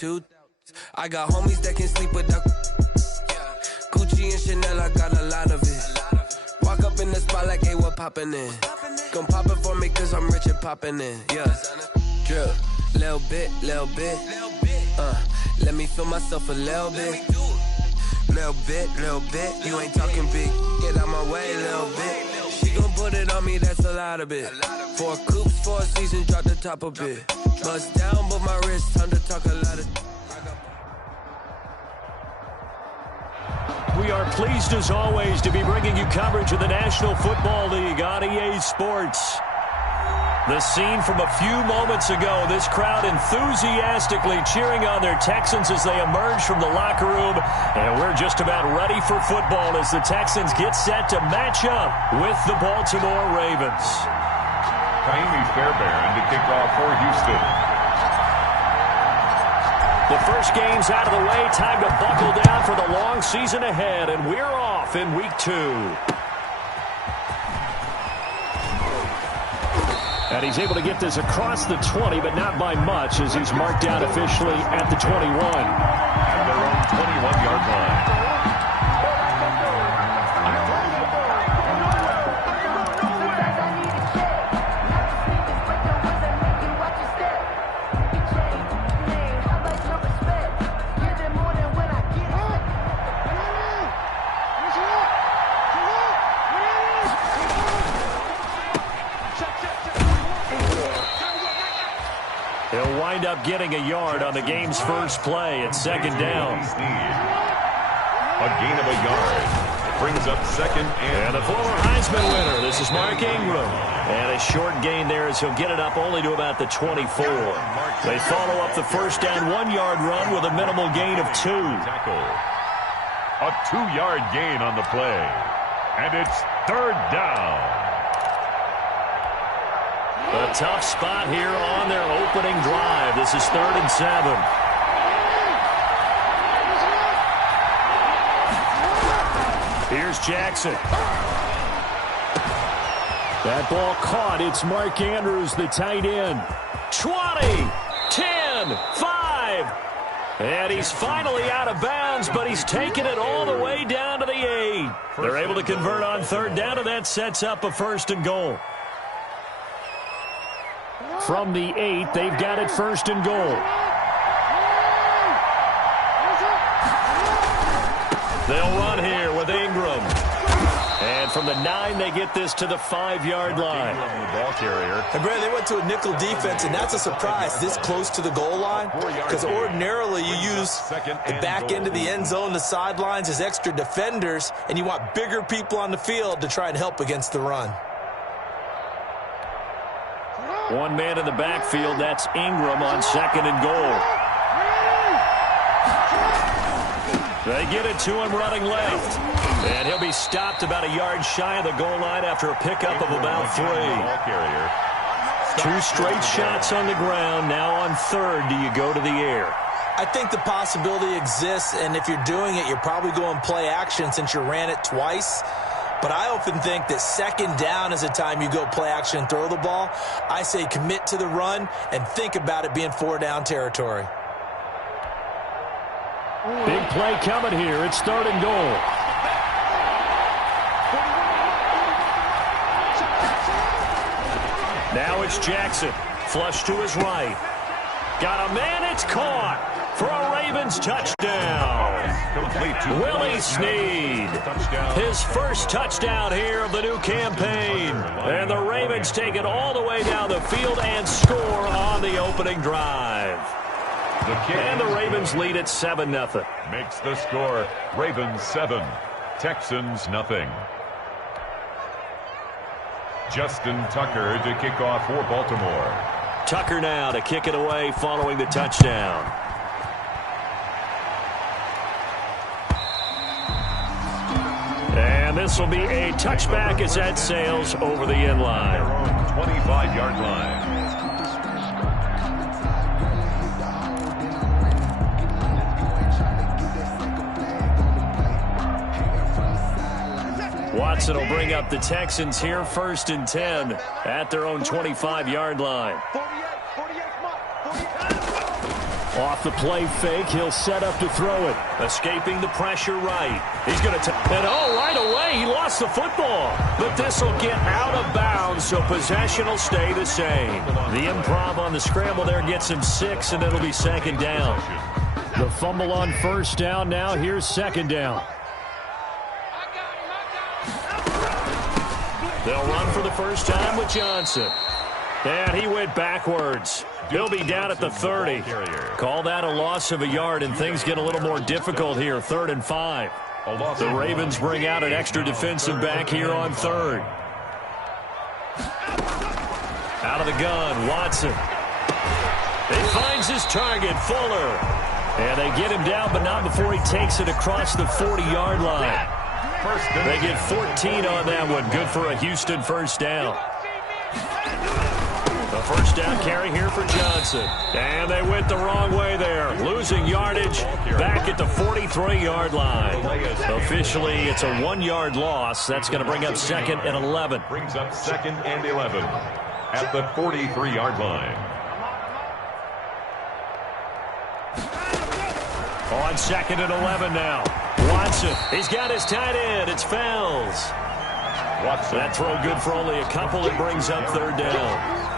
2000s. I got homies that can sleep without Gucci and Chanel, I got a lot of it. Walk up in the spot like, hey, what poppin' in? Gon' pop it for me cause I'm rich and poppin' in. Yeah, drip, little bit. Let me feel myself a little bit. Little bit. You ain't talking big. Get out my way, little bit. She gon' put it on me, that's a lot of it. 4 coops, 4 seasons, drop the top a bit. Bust down, but my wrist, time to talk a lot of. We are pleased as always to be bringing you coverage of the National Football League on EA Sports. The scene from a few moments ago, this crowd enthusiastically cheering on their Texans as they emerge from the locker room. And we're just about ready for football as the Texans get set to match up with the Baltimore Ravens. Kaimi Fairbairn to kick off for Houston. The first game's out of the way. Time to buckle down for the long season ahead. And we're off in week 2. And he's able to get this across the 20, but not by much as he's marked out officially at the 21. At their own 21-yard line. He'll wind up getting a yard on the game's first play at second down. A gain of a yard. Brings up second and the former Heisman winner. This is Mark Ingram. And a short gain there as he'll get it up only to about the 24. They follow up the first down 1-yard run with a minimal gain of 2. A 2-yard gain on the play. And it's third down. A tough spot here on their opening drive. This is 3rd and 7. Here's Jackson. That ball caught. It's Mark Andrews, the tight end. 20, 10, 5. And he's finally out of bounds, but he's taken it all the way down to the 8. They're able to convert on third down, and that sets up a 1st and goal. From the 8, they've got it 1st and goal. They'll run here with Ingram. And from the 9, they get this to the 5-yard line. Ball carrier. And Brad, they went to a nickel defense, and that's a surprise this close to the goal line. Because ordinarily you use the back end of the end zone, the sidelines as extra defenders, and you want bigger people on the field to try and help against the run. One man in the backfield, that's Ingram on 2nd and goal. They get it to him running left. And he'll be stopped about a yard shy of the goal line after a pickup of about 3. 2 straight shots on the ground. Now on 3rd, do you go to the air? I think the possibility exists, and if you're doing it, you're probably going play action since you ran it twice. But I often think that 2nd down is a time you go play action and throw the ball. I say commit to the run and think about it being 4-down territory. Big play coming here. It's 3rd and goal. Now it's Jackson. Flush to his right. Got a man. It's caught for a Ravens touchdown. Willie Snead. His first touchdown here of the new campaign. And the Ravens take it all the way down the field and score on the opening drive. And the Ravens lead at 7-0. Makes the score Ravens 7, Texans nothing. Justin Tucker to kick off for Baltimore. Tucker now to kick it away following the touchdown. And this will be a touchback as that sails over the end line. Their own 25-yard line. Watson will bring up the Texans here 1st and 10 at their own 25-yard line. Off the play fake, he'll set up to throw it. Escaping the pressure right. He's going to take it. Oh, right away, he lost the football. But this will get out of bounds, so possession will stay the same. The improv on the scramble there gets him 6, and it'll be second down. The fumble on first down now. Here's second down. They'll run for the first time with Johnson. And he went backwards. He'll be down at the 30. Call that a loss of a yard, and things get a little more difficult here. 3rd and 5. The Ravens bring out an extra defensive back here on 3rd. Out of the gun, Watson. He finds his target, Fuller. And they get him down, but not before he takes it across the 40-yard line. They get 14 on that one. Good for a Houston first down. A first down carry here for Johnson. And they went the wrong way there. Losing yardage back at the 43-yard line. Officially, it's a 1-yard loss. That's going to bring up 2nd and 11. Brings up 2nd and 11 at the 43-yard line. On 2nd and 11 now. Watson, he's got his tight end. It's Fells. Watson. That throw good for only a couple. It brings up 3rd down.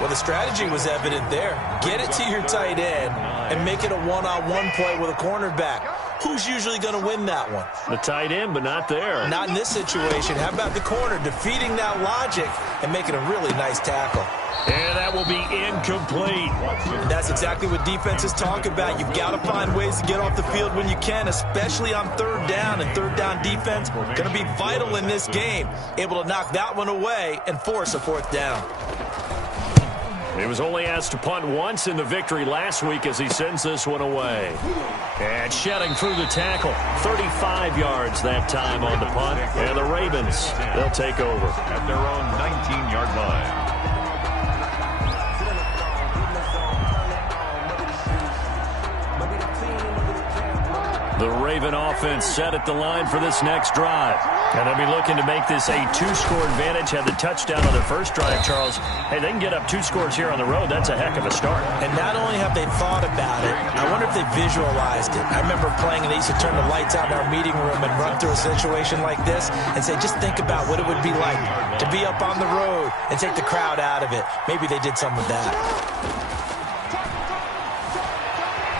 Well, the strategy was evident there. Get it to your tight end and make it a one-on-one play with a cornerback. Who's usually going to win that one? The tight end, but not there. Not in this situation. How about the corner defeating that logic and making a really nice tackle? And that will be incomplete. That's exactly what defenses talk about. You've got to find ways to get off the field when you can, especially on 3rd down. And 3rd down defense going to be vital in this game. Able to knock that one away and force a 4th down. He was only asked to punt once in the victory last week as he sends this one away. And shedding through the tackle. 35 yards that time on the punt. And the Ravens, they'll take over. At their own 19-yard line. The Raven offense set at the line for this next drive. And they'll be looking to make this a 2-score advantage. Had the touchdown on their first drive, Charles. Hey, they can get up 2 scores here on the road. That's a heck of a start. And not only have they thought about it, I wonder if they visualized it. I remember playing and they used to turn the lights out in our meeting room and run through a situation like this and say, just think about what it would be like to be up on the road and take the crowd out of it. Maybe they did some of that.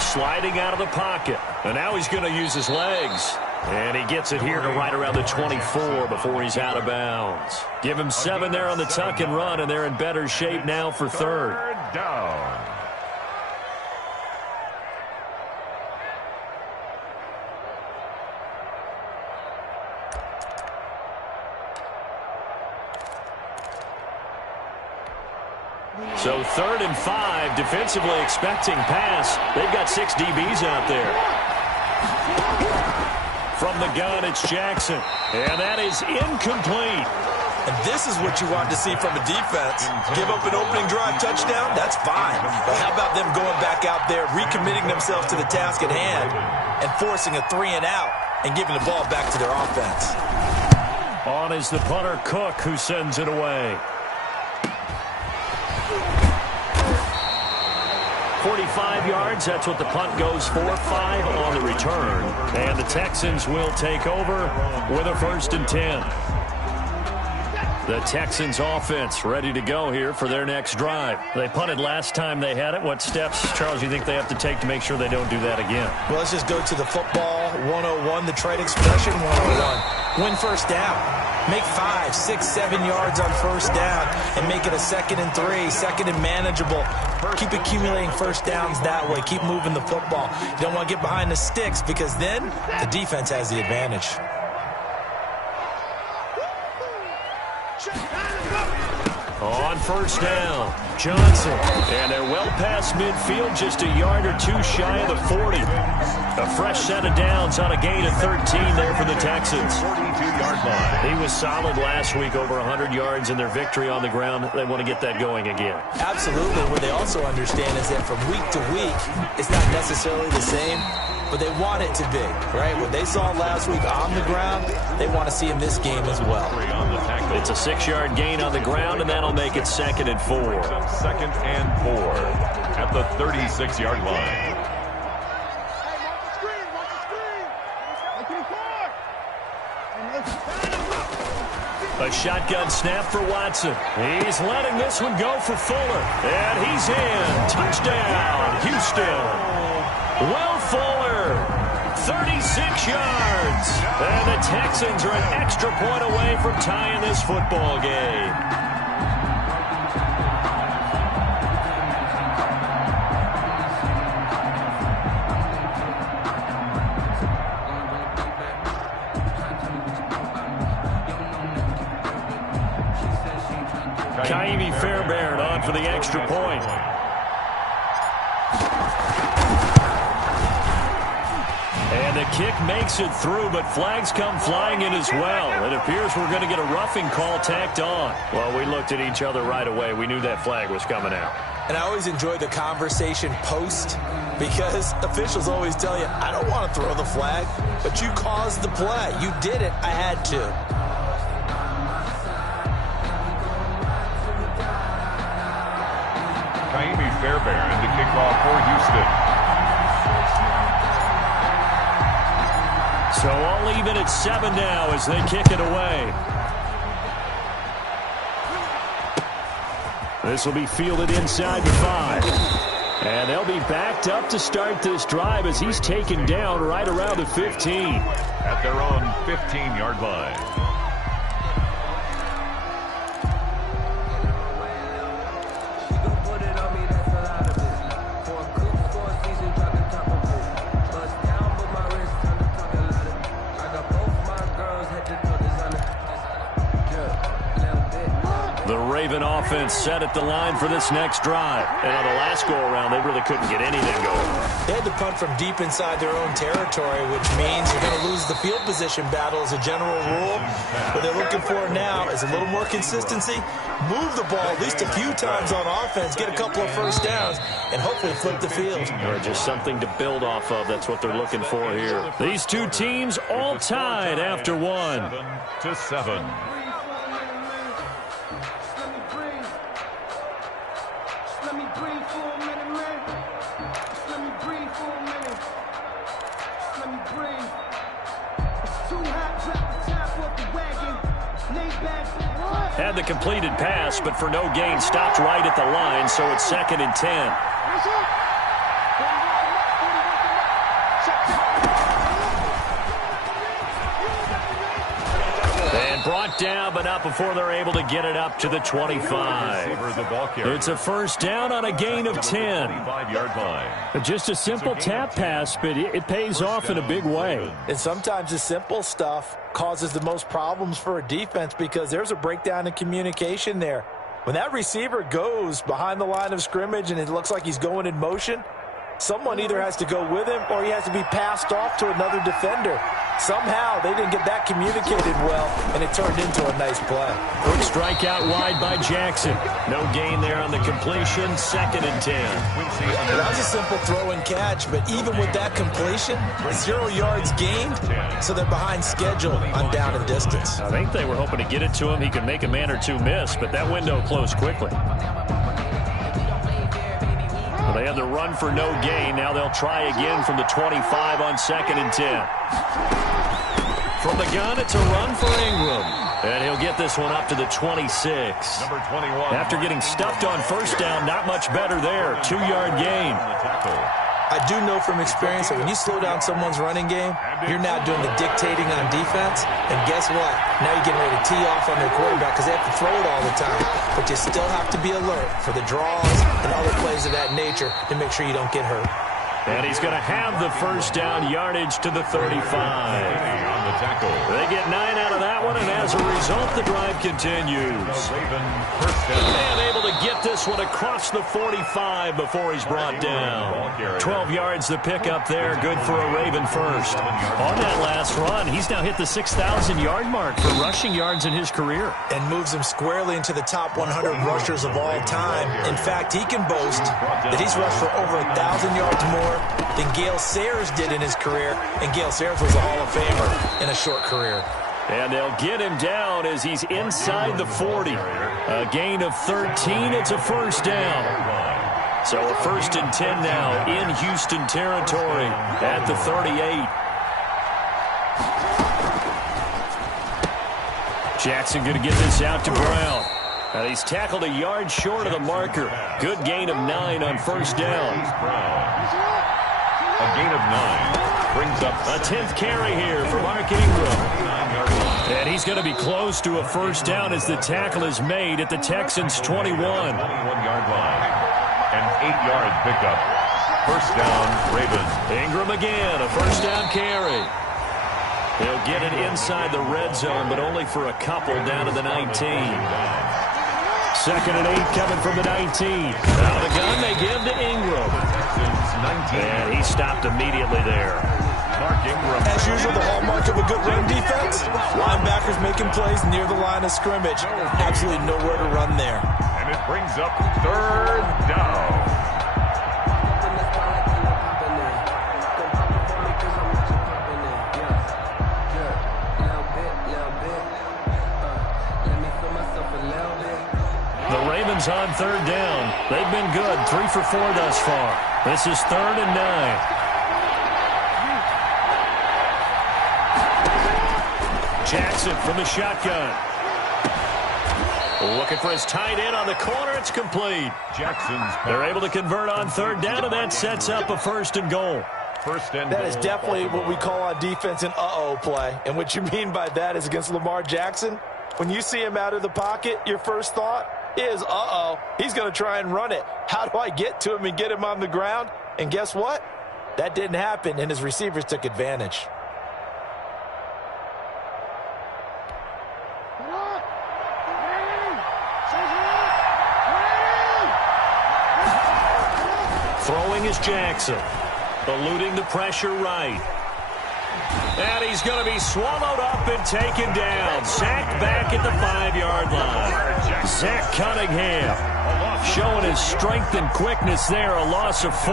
Sliding out of the pocket. And now he's going to use his legs. And he gets it here to right around the 24 before he's out of bounds. Give him 7 there on the tuck and run, and they're in better shape now for 3rd. 3rd down. So 3rd and 5, defensively expecting pass. They've got 6 DBs out there. From the gun, it's Jackson. And that is incomplete. And this is what you want to see from a defense. Give up an opening drive touchdown, that's fine. But how about them going back out there, recommitting themselves to the task at hand, and forcing a 3-and-out and giving the ball back to their offense. On is the punter, Cook, who sends it away. 45 yards, that's what the punt goes for. 5 on the return. And the Texans will take over with a 1st and 10. The Texans offense ready to go here for their next drive. They punted last time they had it. What steps, Charles, you think they have to take to make sure they don't do that again? Well, let's just go to the football 101, the trade expression 101. Win first down. Make 5, 6, 7 yards on first down and make it a 2nd and 3, 2nd and manageable. Keep accumulating first downs that way. Keep moving the football. You don't want to get behind the sticks because then the defense has the advantage. On first down, Johnson. And they're well past midfield, just a yard or 2 shy of the 40. A fresh set of downs on a gain of 13 there for the Texans. 42-yard line. He was solid last week, over 100 yards in their victory on the ground. They want to get that going again. Absolutely. What they also understand is that from week to week, it's not necessarily the same. but they want it to be, right? What they saw last week on the ground, they want to see in this game as well. It's a 6-yard gain on the ground, and that'll make it 2nd and 4. 2nd and 4 at the 36-yard line. A shotgun snap for Watson. He's letting this one go for Fuller. And he's in. Touchdown, Houston. Will Fuller, 36 yards. And the Texans are an extra point away from tying this football game. Kaimi Fairbairn on for the extra point. And the kick makes it through, but flags come flying in as well. It appears we're going to get a roughing call tacked on. Well, we looked at each other right away. We knew that flag was coming out. And I always enjoy the conversation post because officials always tell you, I don't want to throw the flag, but you caused the play. You did it. I had to. Kaimi Fairbairn, the kickoff for Houston. So all even at 7 now as they kick it away. This will be fielded inside the 5. And they'll be backed up to start this drive as he's taken down right around the 15. At their own 15-yard line. Raven offense set at the line for this next drive. And on the last go-around, they really couldn't get anything going. They had to punt from deep inside their own territory, which means you're going to lose the field position battle as a general rule. What they're looking for now is a little more consistency, move the ball at least a few times on offense, get a couple of first downs, and hopefully flip the field. Or just something to build off of. That's what they're looking for here. These two teams all tied after 1. 7-7. Had the completed pass, but for no gain, stopped right at the line, so it's 2nd and 10. And brought down, but not before they're able to get it up to the 25. It's a first down on a gain of 10. Just a simple tap pass, but it pays off in a big way. And sometimes the simple stuff causes the most problems for a defense because there's a breakdown in communication there. When that receiver goes behind the line of scrimmage and it looks like he's going in motion, someone either has to go with him or he has to be passed off to another defender. Somehow they didn't get that communicated well, and it turned into a nice play. Quick strike out wide by Jackson. No gain there on the completion, 2nd and 10. That was a simple throw and catch, but even with that completion, 0 yards gained, so they're behind schedule on down and distance. I think they were hoping to get it to him. He could make a man or two miss, but that window closed quickly. Well, they had the run for no gain. Now they'll try again from the 25 on 2nd and 10. From the gun, it's a run for Ingram. And he'll get this one up to the 26. Number 21. After getting stuffed on first down, not much better there. 2-yard gain. I do know from experience that when you slow down someone's running game, you're now doing the dictating on defense. And guess what? Now you're getting ready to tee off on their quarterback because they have to throw it all the time. But you still have to be alert for the draws and other plays of that nature to make sure you don't get hurt. And he's going to have the first down, yardage to the 35. On the tackle. They get 9 out of that one, and as a result, the drive continues. Raven, first down. And able able to get this one across the 45 before he's brought down. 12 yards the pickup there. Good for a Raven first. On that last run, he's now hit the 6,000-yard mark for rushing yards in his career. And moves him squarely into the top 100 rushers of all time. In fact, he can boast that he's rushed for over 1,000 yards more than Gale Sayers did in his career. And Gale Sayers was a Hall of Famer in a short career. And they'll get him down as he's inside the 40. A gain of 13. It's a first down. So a 1st and 10 now in Houston territory at the 38. Jackson going to get this out to Brown. And he's tackled a yard short of the marker. Good gain of 9 on first down. A gain of 9 brings up a 10th carry here for Mark Ingram. And he's going to be close to a first down as the tackle is made at the Texans' 21. 21-yard line. An 8-yard pickup. First down, Ravens. Ingram again, a first down carry. He'll get it inside the red zone, but only for a couple down to the 19. 2nd and 8 coming from the 19. Out of the gun, they give to Ingram. And he stopped immediately there. Mark Ingram. As usual, the hallmark of a good run defense, linebackers making plays near the line of scrimmage. Absolutely nowhere to run there. And it brings up 3rd down. The Ravens on 3rd down. They've been good, 3 for 4 thus far. This is 3rd and 9. Jackson from the shotgun. Looking for his tight end on the corner. It's complete. They're able to convert on 3rd down, and that sets up a 1st and goal. That is definitely what we call on defense an uh-oh play. And what you mean by that is against Lamar Jackson, when you see him out of the pocket, your first thought is, uh-oh, he's going to try and run it. How do I get to him and get him on the ground? And guess what? That didn't happen, and his receivers took advantage. Throwing is Jackson. Eluding the pressure right. And he's going to be swallowed up and taken down. Sacked back at the 5-yard line. Zach Cunningham showing his strength and quickness there. A loss of 4.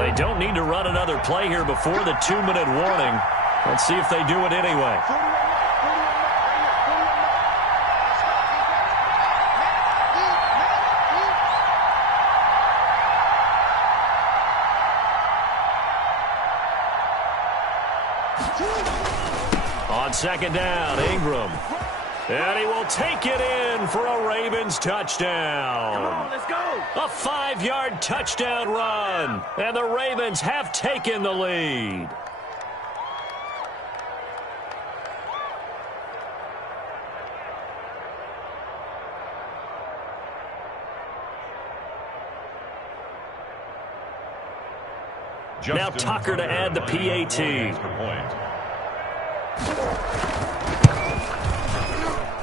They don't need to run another play here before the 2-minute warning. Let's see if they do it anyway. On 2nd down, Ingram. And he will take it in for a Ravens touchdown. Come on, let's go. A 5-yard touchdown run. And the Ravens have taken the lead. Now Tucker to add the PAT.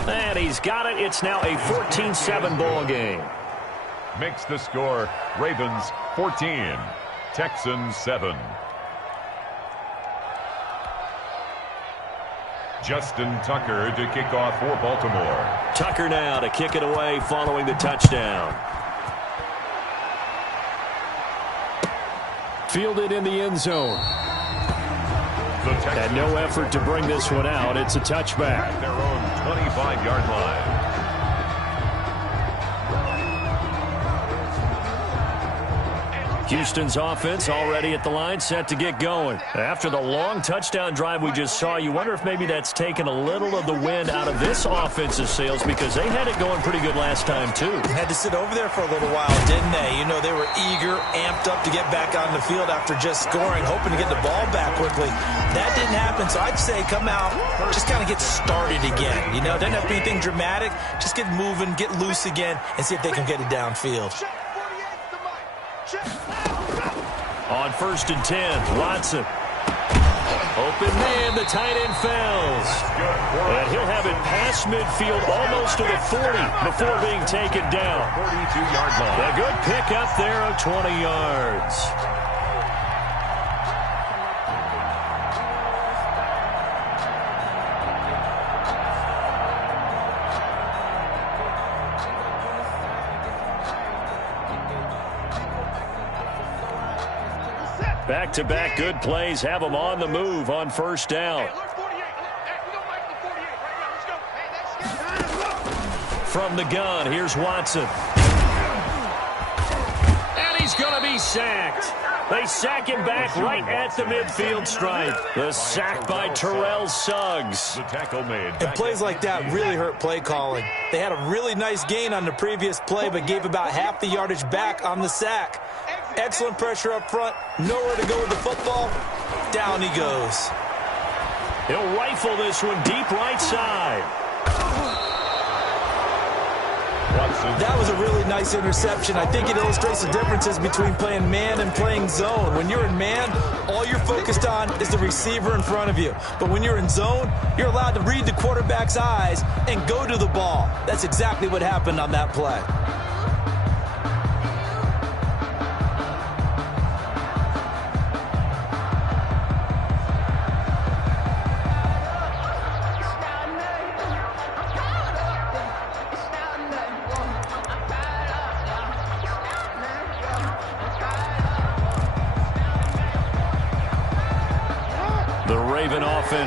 And he's got it. It's now a 14-7 ball game. Makes the score Ravens 14, Texans 7. Justin Tucker to kick off for Baltimore. Tucker now to kick it away following the touchdown. Fielded in the end zone. And no effort to bring this one out. It's a touchback. At their own 25-yard line. Houston's offense already at the line, set to get going. After the long touchdown drive we just saw, you wonder if maybe that's taken a little of the wind out of this offensive sails, because they had it going pretty good last time, too. Had to sit over there for a little while, didn't they? You know, they were eager, amped up to get back on the field after just scoring, hoping to get the ball back quickly. That didn't happen, so I'd say come out, just kind of get started again. You know, doesn't have to be anything dramatic. Just get moving, get loose again, and see if they can get it downfield. On 1st and 10, Watson. Open man, the tight end fails. And he'll have it past midfield, almost to the 40 before being taken down. 42-yard line. A good pick up there of 20 yards. Back-to-back good plays have them on the move on first down. From the gun, here's Watson. And he's going to be sacked. They sack him back right at the midfield stripe. The sack by Terrell Suggs. The tackle made. And plays like that really hurt play calling. They had a really nice gain on the previous play, but gave about half the yardage back on the sack. Excellent pressure up front. Nowhere to go with the football. Down he goes. He'll rifle this one deep right side. That was a really nice interception. I think it illustrates the differences between playing man and playing zone. When you're in man, all you're focused on is the receiver in front of you. But when you're in zone, you're allowed to read the quarterback's eyes and go to the ball. That's exactly what happened on that play.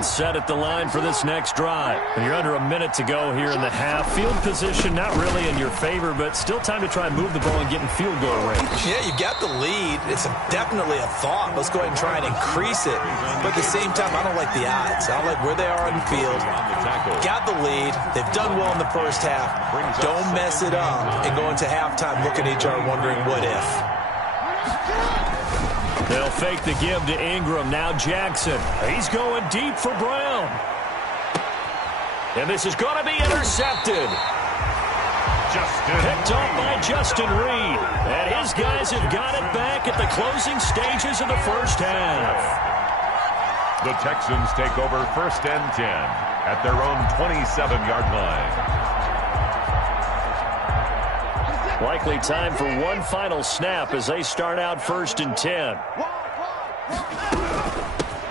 Set at the line for this next drive. And you're under a minute to go here in the half. Field position not really in your favor, but still time to try and move the ball and get in field goal range. Yeah, you got the lead. It's definitely a thought. Let's go ahead and try and increase it. But at the same time, I don't like the odds. I don't like where they are on the field. Got the lead. They've done well in the first half. Don't mess it up and go into halftime looking at each other wondering what if. They'll fake the give to Ingram. Now Jackson. He's going deep for Brown. And this is going to be intercepted. Picked off by Justin Reed. And his guys have got it back at the closing stages of the first half. The Texans take over 1st and 10 at their own 27-yard line. Likely time for one final snap as they start out 1st and 10.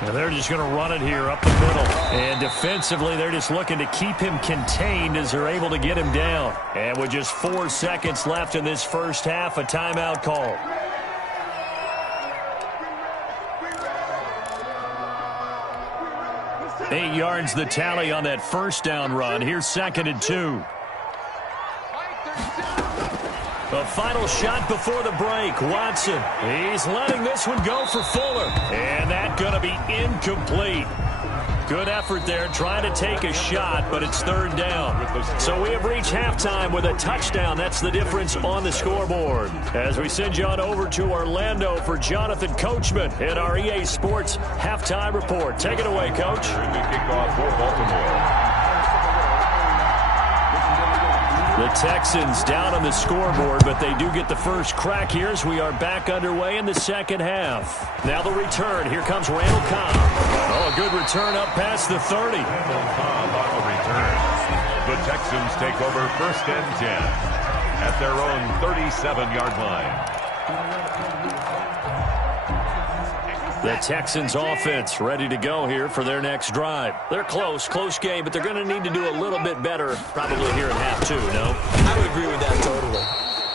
And they're just going to run it here up the middle. And defensively, they're just looking to keep him contained as they're able to get him down. And with just 4 seconds left in this first half, a timeout call. Eight yards the tally on that first down run. Here's 2nd and 2. A final shot before the break. Watson, he's letting this one go for Fuller. And that's going to be incomplete. Good effort there trying to take a shot, but it's 3rd down. So we have reached halftime with a touchdown. That's the difference on the scoreboard. As we send you on over to Orlando for Jonathan Coachman in our EA Sports Halftime Report. Take it away, Coach. Early kickoff for Baltimore. The Texans down on the scoreboard, but they do get the first crack here as we are back underway in the second half. Now the return. Here comes Randall Cobb. Oh, a good return up past the 30. Randall Cobb on the return. The Texans take over 1st and 10 at their own 37-yard line. The Texans offense ready to go here for their next drive. They're close game, but they're going to need to do a little bit better probably here in half 2, no? I would agree with that totally.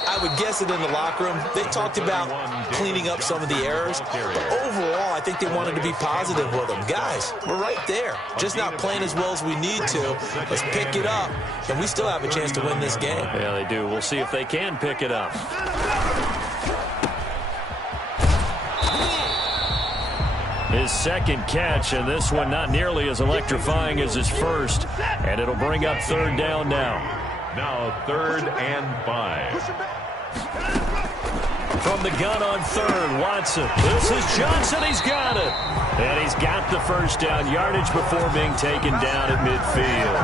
I would guess it in the locker room. They talked about cleaning up some of the errors, but overall, I think they wanted to be positive with them. Guys, we're right there. Just not playing as well as we need to. Let's pick it up, and we still have a chance to win this game. Yeah, they do. We'll see if they can pick it up. His second catch, and this one not nearly as electrifying as his first. And it'll bring up 3rd down now. Now 3rd and 5. From the gun on 3rd, Watson. This is Johnson. He's got it. And he's got the first down yardage before being taken down at midfield.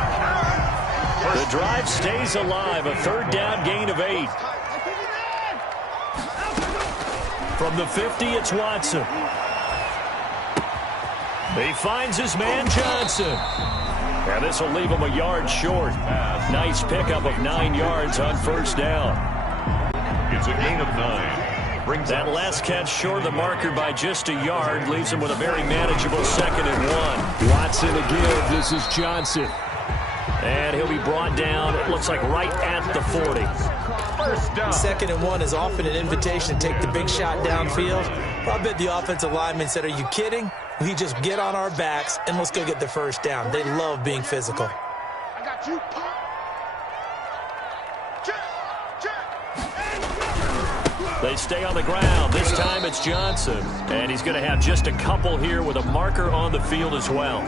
The drive stays alive. A 3rd down gain of 8. From the 50, it's Watson. He finds his man Johnson. And this will leave him a yard short. Nice pickup of 9 yards on first down. It's a gain of 9. That last catch short of the marker by just a yard leaves him with a very manageable 2nd and 1. Watson again. This is Johnson. And he'll be brought down, it looks like, right at the 40. First down. 2nd and 1 is often an invitation to take the big shot downfield. I bet the offensive lineman said, are you kidding? We just get on our backs and let's go get the first down. They love being physical. I got you. They stay on the ground. This time it's Johnson. And he's going to have just a couple here with a marker on the field as well.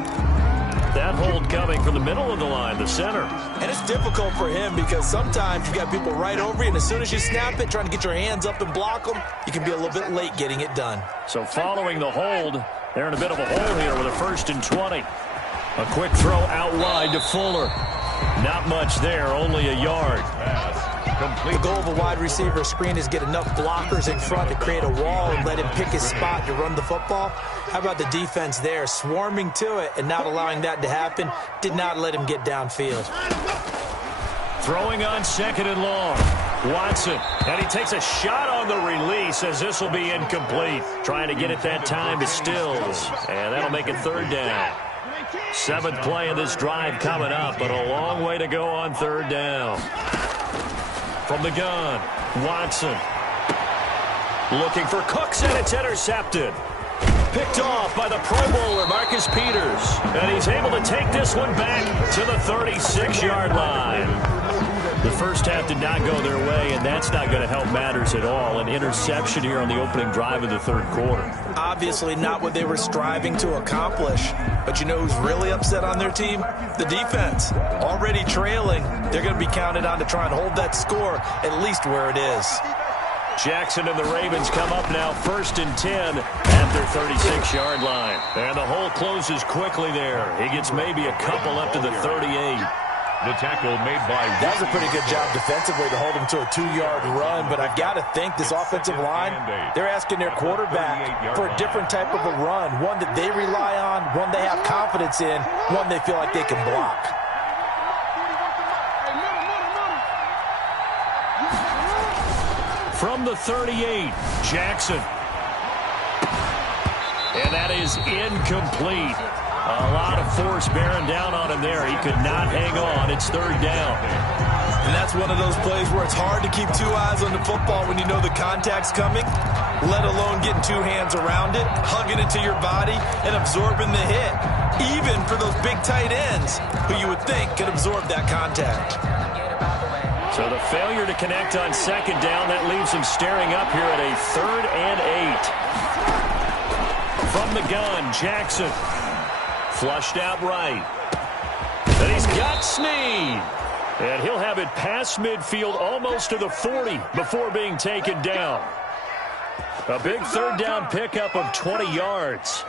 That hold coming from the middle of the line, the center. And it's difficult for him because sometimes you've got people right over you, and as soon as you snap it, trying to get your hands up and block them, you can be a little bit late getting it done. So following the hold, they're in a bit of a hole here with a 1st and 20. A quick throw out wide to Fuller. Not much there, only a yard. The goal of a wide receiver screen is get enough blockers in front to create a wall and let him pick his spot to run the football. How about the defense there, swarming to it and not allowing that to happen? Did not let him get downfield. Throwing on 2nd and long. Watson, and he takes a shot on the release as this will be incomplete. Trying to get it that time to Stills, and that'll make it 3rd down. 7th play of this drive coming up, but a long way to go on 3rd down. From the gun, Watson. Looking for Cooks, and it's intercepted. Picked off by the Pro Bowler, Marcus Peters. And he's able to take this one back to the 36-yard line. The first half did not go their way, and that's not going to help matters at all. An interception here on the opening drive of the 3rd quarter. Obviously not what they were striving to accomplish. But you know who's really upset on their team? The defense. Already trailing. They're going to be counted on to try and hold that score at least where it is. Jackson and the Ravens come up now 1st and 10 at their 36-yard line. And the hole closes quickly there. He gets maybe a couple up to the 38. The tackle made by... That was a pretty good job defensively to hold him to a 2-yard run, but I've got to think this offensive line, they're asking their quarterback for a different type of a run, one that they rely on, one they have confidence in, one they feel like they can block. From the 38, Jackson. And that is incomplete. A lot of force bearing down on him there. He could not hang on. It's 3rd down. And that's one of those plays where it's hard to keep 2 eyes on the football when you know the contact's coming, let alone getting 2 hands around it, hugging it to your body, and absorbing the hit, even for those big tight ends who you would think could absorb that contact. So the failure to connect on 2nd down, that leaves him staring up here at a 3rd and 8. From the gun, Jackson. Flushed out right. And he's got Snead. And he'll have it past midfield almost to the 40 before being taken down. A big 3rd down pickup of 20 yards.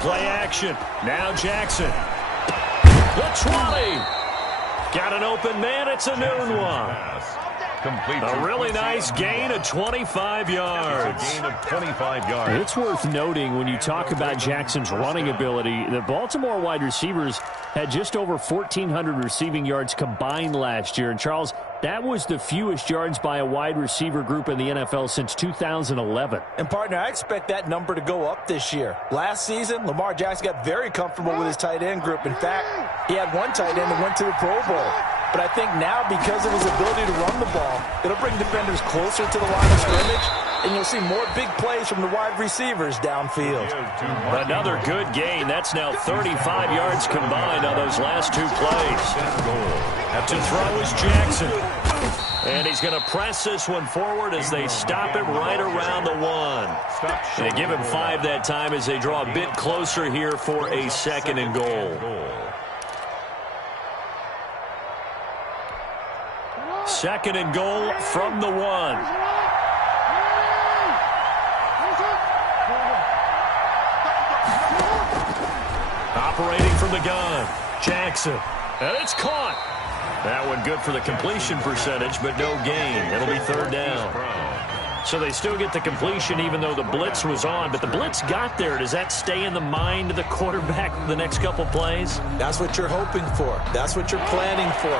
Play action. Now Jackson. The 20. Got an open man. It's a noon one. A really nice gain of 25 yards. It's a gain of 25 yards. It's worth noting when you talk about Jackson's running ability, the Baltimore wide receivers had just over 1,400 receiving yards combined last year. And, Charles, that was the fewest yards by a wide receiver group in the NFL since 2011. And, partner, I expect that number to go up this year. Last season, Lamar Jackson got very comfortable with his tight end group. In fact, he had one tight end that went to the Pro Bowl. But I think now, because of his ability to run the ball, it'll bring defenders closer to the line of scrimmage, and you'll see more big plays from the wide receivers downfield. Another good gain. That's now 35 yards combined on those last 2 plays. To throw is Jackson. And he's going to press this one forward as they stop it right around the 1. They give him 5 that time as they draw a bit closer here for a 2nd and goal. 2nd and goal from the 1. Operating from the gun, Jackson. And it's caught. That one good for the completion percentage, but no gain. It'll be third down. So they still get the completion even though the blitz was on. But the blitz got there. Does that stay in the mind of the quarterback the next couple plays? That's what you're hoping for. That's what you're planning for.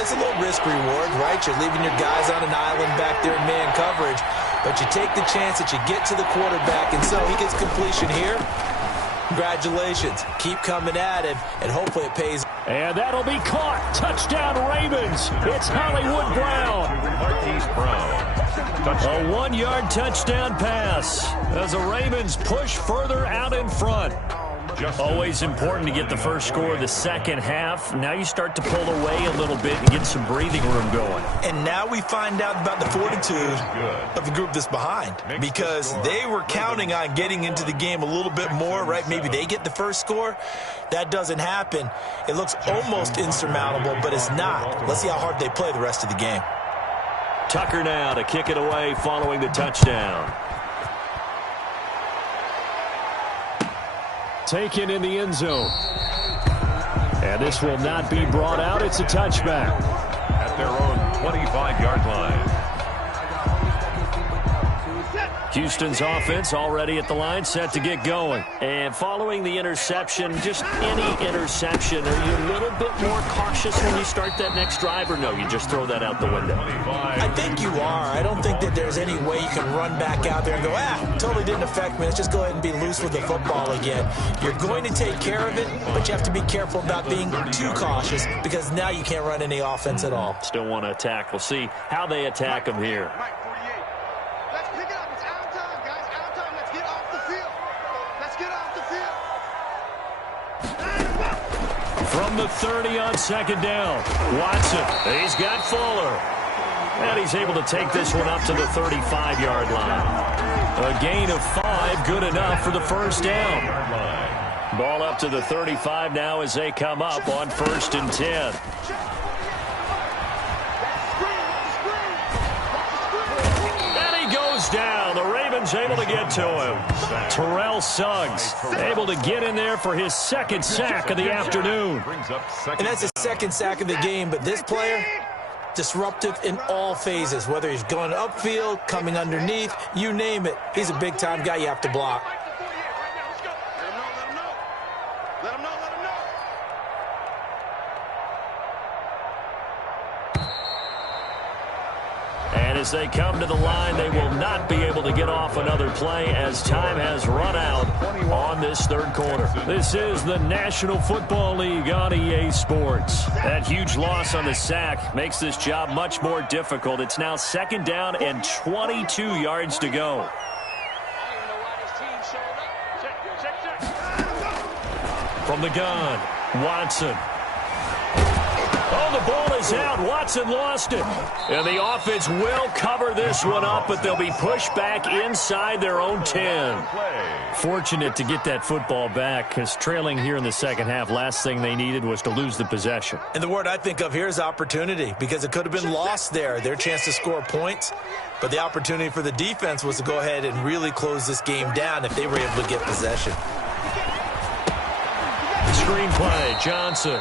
It's a little risk reward, right? You're leaving your guys on an island back there in man coverage. But you take the chance that you get to the quarterback, and so he gets completion here. Congratulations. Keep coming at him, and hopefully it pays. And that'll be caught. Touchdown, Ravens. It's Hollywood Brown. Marquise Brown. A 1-yard touchdown pass as the Ravens push further out in front. Always important to get the first score of the second half. Now you start to pull away a little bit and get some breathing room going. And now we find out about the fortitude of the group that's behind, because they were counting on getting into the game a little bit more, right? Maybe they get the first score. That doesn't happen. It looks almost insurmountable, but it's not. Let's see how hard they play the rest of the game. Tucker now to kick it away following the touchdown. Taken in the end zone. And this will not be brought out. It's a touchback. At their own 25-yard line. Houston's offense already at the line, set to get going. And following the interception, just any interception, are you a little bit more cautious when you start that next drive, or no, you just throw that out the window? I think you are. I don't think that there's any way you can run back out there and go, totally didn't affect me. Let's just go ahead and be loose with the football again. You're going to take care of it, but you have to be careful about being too cautious, because now you can't run any offense at all. Still want to attack. We'll see how they attack them here. From the 30 on second down. Watson, he's got Fuller. And he's able to take this one up to the 35-yard line. A gain of 5, good enough for the first down. Ball up to the 35 now as they come up on 1st and 10. And he goes down. The Ravens able to get to him. Terrell Suggs able to get in there for his second sack of the afternoon. And that's his second sack of the game, but this player, disruptive in all phases, whether he's going upfield, coming underneath, you name it. He's a big-time guy you have to block. And as they come to the line, they will not be able to get off another play as time has run out on this third quarter. This is the National Football League on EA Sports. That huge loss on the sack makes this job much more difficult. It's now second down and 22 yards to go. From the gun, Watson. Oh, the ball is out. Watson lost it. And the offense will cover this one up, but they'll be pushed back inside their own 10. Fortunate to get that football back, because trailing here in the second half, last thing they needed was to lose the possession. And the word I think of here is opportunity, because it could have been lost there, their chance to score points. But the opportunity for the defense was to go ahead and really close this game down if they were able to get possession. Screenplay, Johnson.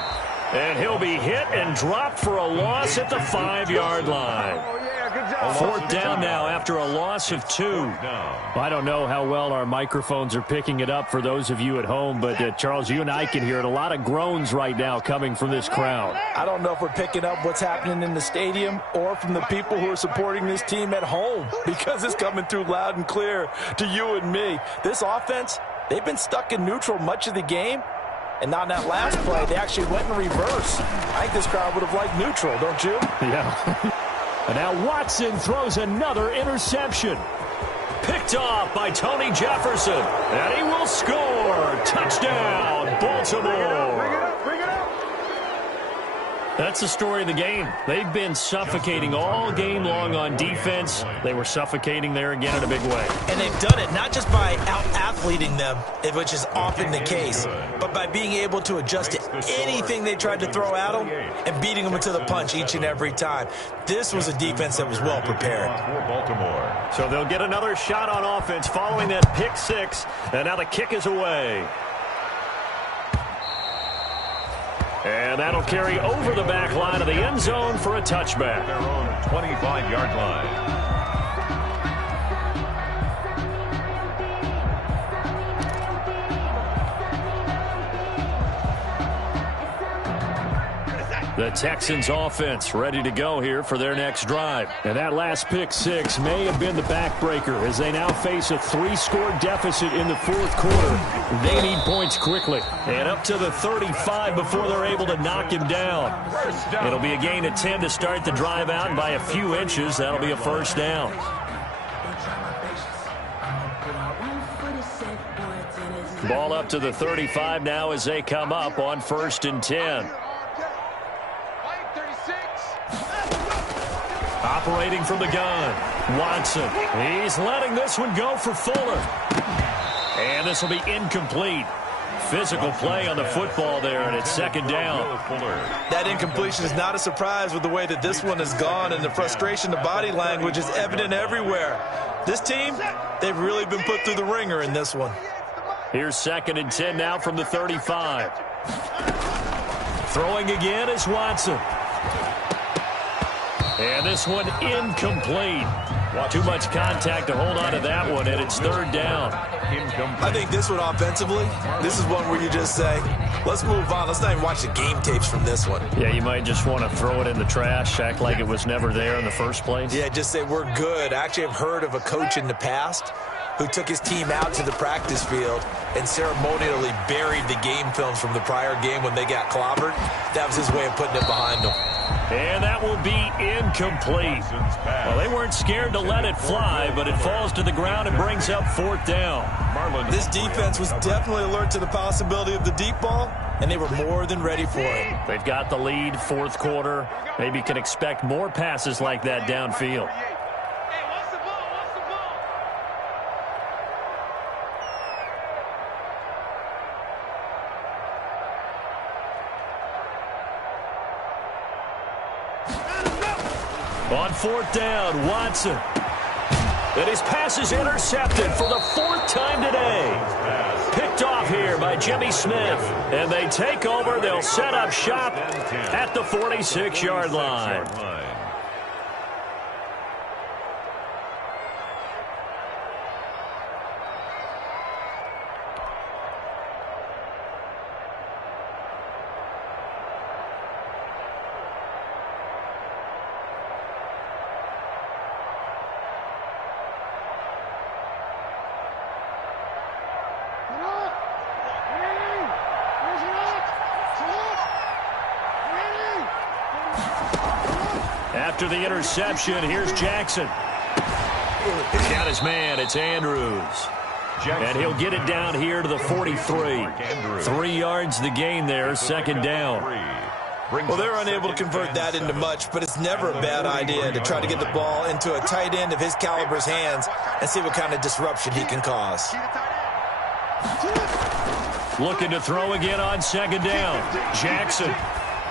And he'll be hit and dropped for a loss at the 5-yard line. 4th down now after a loss of 2. I don't know how well our microphones are picking it up for those of you at home, but Charles, you and I can hear it. A lot of groans right now coming from this crowd. I don't know if we're picking up what's happening in the stadium or from the people who are supporting this team at home, because it's coming through loud and clear to you and me. This offense, they've been stuck in neutral much of the game. And on that last play, they actually went in reverse. I think this crowd would have liked neutral, don't you? Yeah. And now Watson throws another interception. Picked off by Tony Jefferson. And he will score. Touchdown, Baltimore. That's the story of the game. They've been suffocating all game long on defense. They were suffocating there again in a big way. And they've done it not just by out-athleting them, which is often the case, but by being able to adjust to anything they tried to throw at them and beating them into the punch each and every time. This was a defense that was well prepared. So they'll get another shot on offense following that pick 6, and now the kick is away. And that'll carry over the back line of the end zone for a touchback. Their own 25-yard line. The Texans offense ready to go here for their next drive. And that last pick six may have been the backbreaker as they now face a 3-score deficit in the fourth quarter. They need points quickly. And up to the 35 before they're able to knock him down. It'll be a gain of 10 to start the drive out, and by a few inches, that'll be a first down. Ball up to the 35 now as they come up on 1st and 10. Operating from the gun, Watson. He's letting this one go for Fuller. And this will be incomplete. Physical play on the football there, and it's 2nd down. That incompletion is not a surprise with the way that this one has gone, and the frustration, the body language is evident everywhere. This team, they've really been put through the ringer in this one. Here's 2nd and 10 now from the 35. Throwing again is Watson. And this one incomplete. Too much contact to hold on to that one, and it's 3rd down. I think this one offensively, this is one where you just say, let's move on. Let's not even watch the game tapes from this one. Yeah, you might just want to throw it in the trash, act like it was never there in the first place. Yeah, just say we're good. Actually, I've heard of a coach in the past who took his team out to the practice field and ceremonially buried the game films from the prior game when they got clobbered. That was his way of putting it behind them. And that will be incomplete. Well, they weren't scared to let it fly, but it falls to the ground and brings up 4th down. This defense was definitely alert to the possibility of the deep ball, and they were more than ready for it. They've got the lead, 4th quarter. Maybe can expect more passes like that downfield. On 4th down, Watson. And his pass is intercepted for the 4th time today. Picked off here by Jimmy Smith. And they take over. They'll set up shop at the 46-yard line. After the interception, here's Jackson. He's got his man. It's Andrews. And he'll get it down here to the 43. 3 yards the gain there, 2nd down. Well, they're unable to convert that into much, but it's never a bad idea to try to get the ball into a tight end of his caliber's hands and see what kind of disruption he can cause. Looking to throw again on 2nd down. Jackson.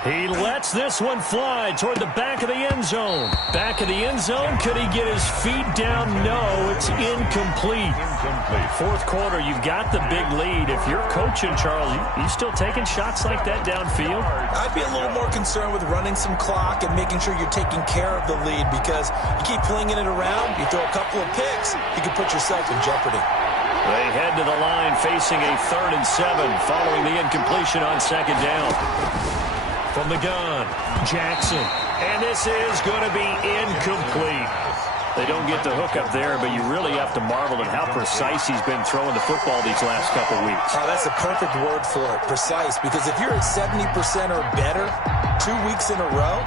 He lets this one fly toward the back of the end zone. Back of the end zone. Could he get his feet down? No, it's incomplete. 4th quarter, you've got the big lead. If you're coaching, Charles, you still taking shots like that downfield? I'd be a little more concerned with running some clock and making sure you're taking care of the lead, because you keep flinging it around, you throw a couple of picks, you can put yourself in jeopardy. They head to the line facing a 3rd and 7 following the incompletion on 2nd down. From the gun, Jackson. And this is going to be incomplete. They don't get the hook up there, but you really have to marvel at how precise he's been throwing the football these last couple weeks. Oh, that's the perfect word for it, precise. Because if you're at 70% or better 2 weeks in a row,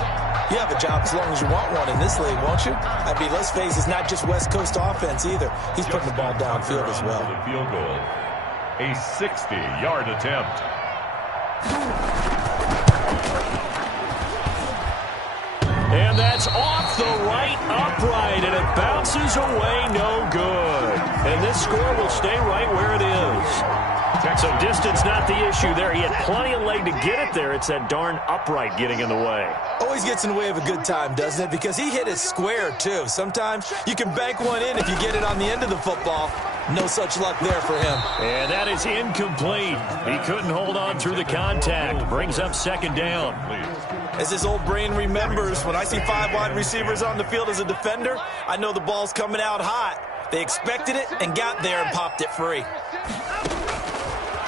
you have a job as long as you want one in this league, won't you? I mean, let's face it, it's not just West Coast offense either. He's putting the ball downfield as well. Field goal. A 60-yard attempt. And that's off the right upright, and it bounces away no good. And this score will stay right where it is. So distance not the issue there. He had plenty of leg to get it there. It's that darn upright getting in the way. Always gets in the way of a good time, doesn't it? Because he hit it square, too. Sometimes you can bank one in if you get it on the end of the football. No such luck there for him. And that is incomplete. He couldn't hold on through the contact. Brings up second down. As his old brain remembers, when I see 5 wide receivers on the field as a defender, I know the ball's coming out hot. They expected it and got there and popped it free.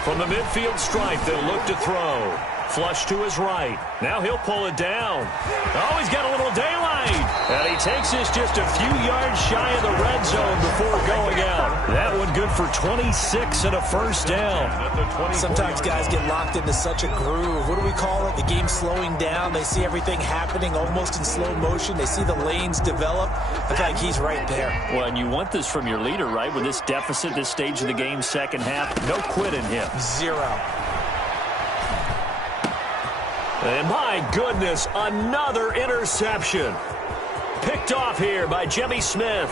From the midfield stripe, they'll look to throw. Flush to his right. Now he'll pull it down. Oh, he's got a little daylight. And he takes this just a few yards shy of the red zone before going out. That one good for 26 and a first down. Sometimes guys get locked into such a groove. What do we call it? The game's slowing down. They see everything happening almost in slow motion. They see the lanes develop. I feel like he's right there. Well, and you want this from your leader, right? With this deficit, this stage of the game, second half, no quit in him. 0. And my goodness, another interception. Picked off here by Jimmy Smith.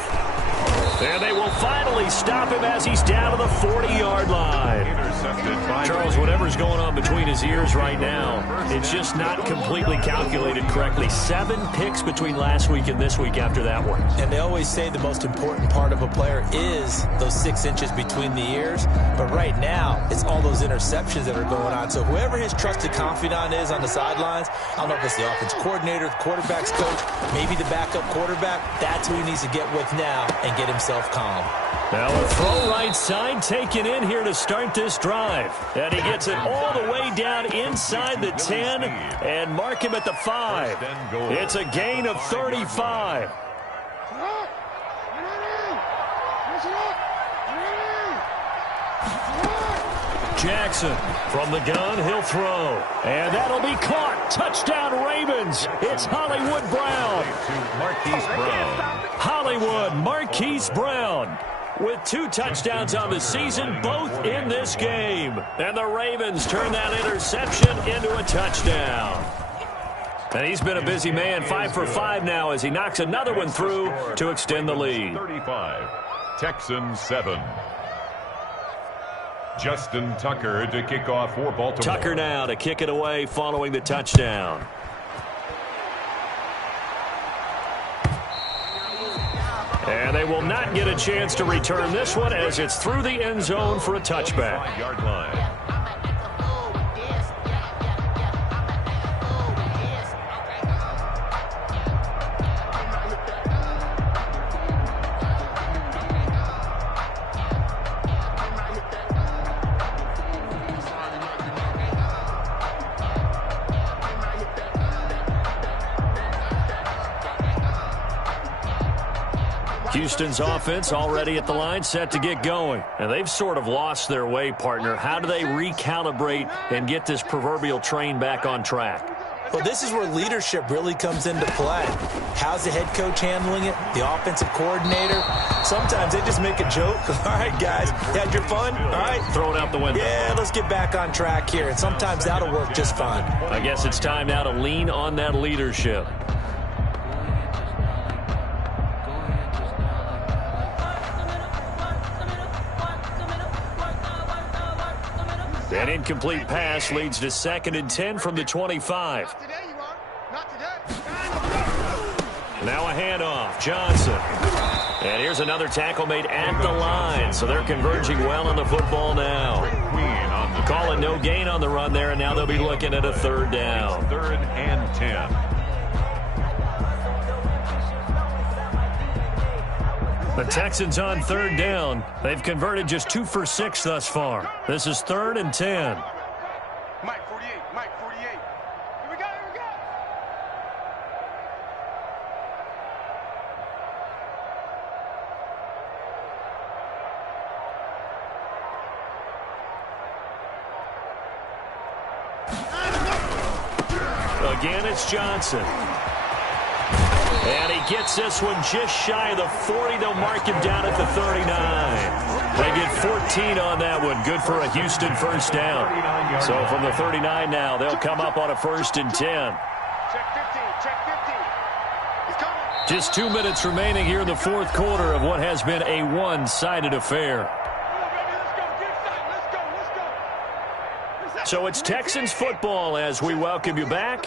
And they will finally stop him as he's down to the 40-yard line. Charles, whatever's going on between his ears right now, it's just not completely calculated correctly. 7 picks between last week and this week after that one. And they always say the most important part of a player is those 6 inches between the ears. But right now, it's all those interceptions that are going on. So whoever his trusted confidant is on the sidelines, I don't know if it's the offense coordinator, the quarterback's coach, maybe the backup quarterback, that's who he needs to get with now and get himself calm. Now a throw right side taken in here to start this drive. And he gets it all the way down inside the 10 and mark him at the 5. It's a gain of 35. Jackson from the gun, he'll throw. And that'll be caught. Touchdown Ravens. It's Hollywood Brown. Hollywood Marquise Brown with 2 touchdowns on the season, both in this game. And the Ravens turn that interception into a touchdown. And he's been a busy man, 5 for 5 now as he knocks another one through to extend the lead. 35, Texans 7. Justin Tucker to kick off for Baltimore. Tucker now to kick it away following the touchdown. And they will not get a chance to return this one as it's through the end zone for a touchback. 5-yard line. Houston's offense already at the line, set to get going. And they've sort of lost their way, partner. How do they recalibrate and get this proverbial train back on track? Well, this is where leadership really comes into play. How's the head coach handling it? The offensive coordinator? Sometimes they just make a joke. All right, guys, you had your fun? All right. Throw it out the window. Yeah, let's get back on track here. And sometimes that'll work just fine. I guess it's time now to lean on that leadership. An incomplete pass leads to 2nd and 10 from the 25. Now a handoff. Johnson. And here's another tackle made at the line. So they're converging well on the football now. Calling no gain on the run there, and now they'll be looking at a 3rd down. 3rd and 10. The Texans on 3rd down. They've converted just 2 for 6 thus far. This is 3rd and 10. Mike 48, Mike 48. Here we go, here we go. Again, it's Johnson. And he gets this one just shy of the 40. They'll mark him down at the 39. They get 14 on that one. Good for a Houston first down. So from the 39 now, they'll come up on a 1st and 10. Check 15, check 15. He's coming. Just 2 minutes remaining here in the 4th quarter of what has been a one-sided affair. So it's Texans football as we welcome you back.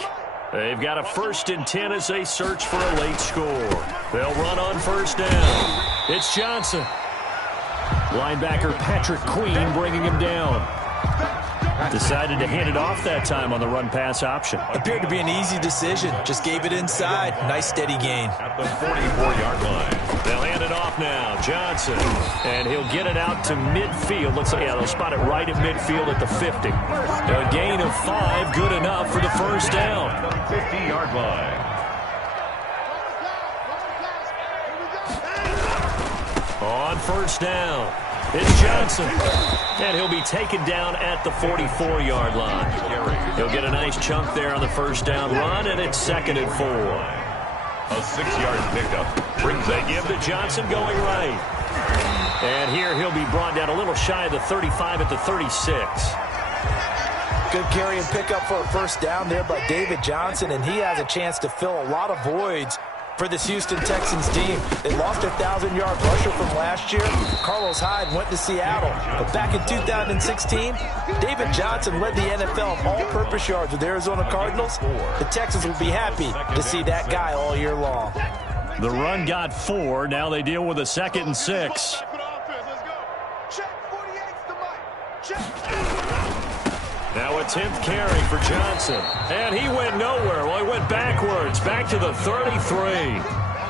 They've got a 1st and 10 as they search for a late score. They'll run on 1st down. It's Johnson. Linebacker Patrick Queen bringing him down. Decided to hand it off that time on the run-pass option. Appeared to be an easy decision. Just gave it inside. Nice steady gain. At the 44-yard line. They'll hand it off now. Johnson. And he'll get it out to midfield. Looks like, yeah, they'll spot it right at midfield at the 50. A gain of 5, good enough for the first down. 50-yard line. On first down, it's Johnson. And he'll be taken down at the 44-yard line. He'll get a nice chunk there on the first down run, and it's 2nd and 4. A 6-yard pickup brings They give to Johnson going right. And here he'll be brought down a little shy of the 35 at the 36. Good carry and pickup for a first down there by David Johnson, and he has a chance to fill a lot of voids for this Houston Texans team. They lost their 1,000-yard rusher from last year. Carlos Hyde went to Seattle. But back in 2016, David Johnson led the NFL in all-purpose yards with Arizona Cardinals. The Texans will be happy to see that guy all year long. The run got 4. Now they deal with a 2nd and 6. Now a 10th carry for Johnson. And he went nowhere. Well, he went backwards, back to the 33.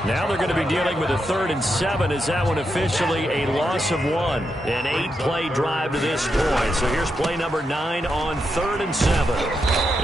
Now they're going to be dealing with a 3rd and 7. Is that one officially a loss of 1? An 8-play drive to this point. So here's play number 9 on 3rd and 7.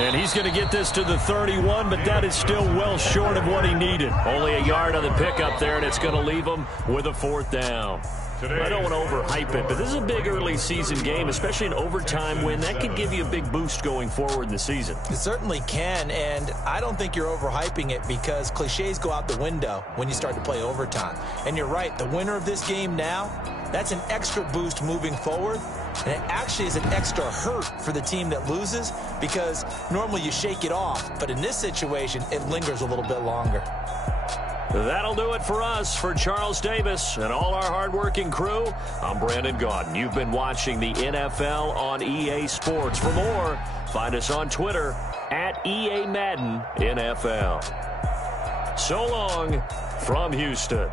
And he's going to get this to the 31, but that is still well short of what he needed. Only a yard on the pickup there, and it's going to leave him with a 4th down. I don't want to overhype it, but this is a big early season game, especially an overtime win. That could give you a big boost going forward in the season. It certainly can, and I don't think you're overhyping it because cliches go out the window when you start to play overtime. And you're right, the winner of this game now, that's an extra boost moving forward. And it actually is an extra hurt for the team that loses because normally you shake it off. But in this situation, it lingers a little bit longer. That'll do it for us. For Charles Davis and all our hardworking crew, I'm Brandon Gaudin. You've been watching the NFL on EA Sports. For more, find us on Twitter at EA Madden NFL. So long from Houston.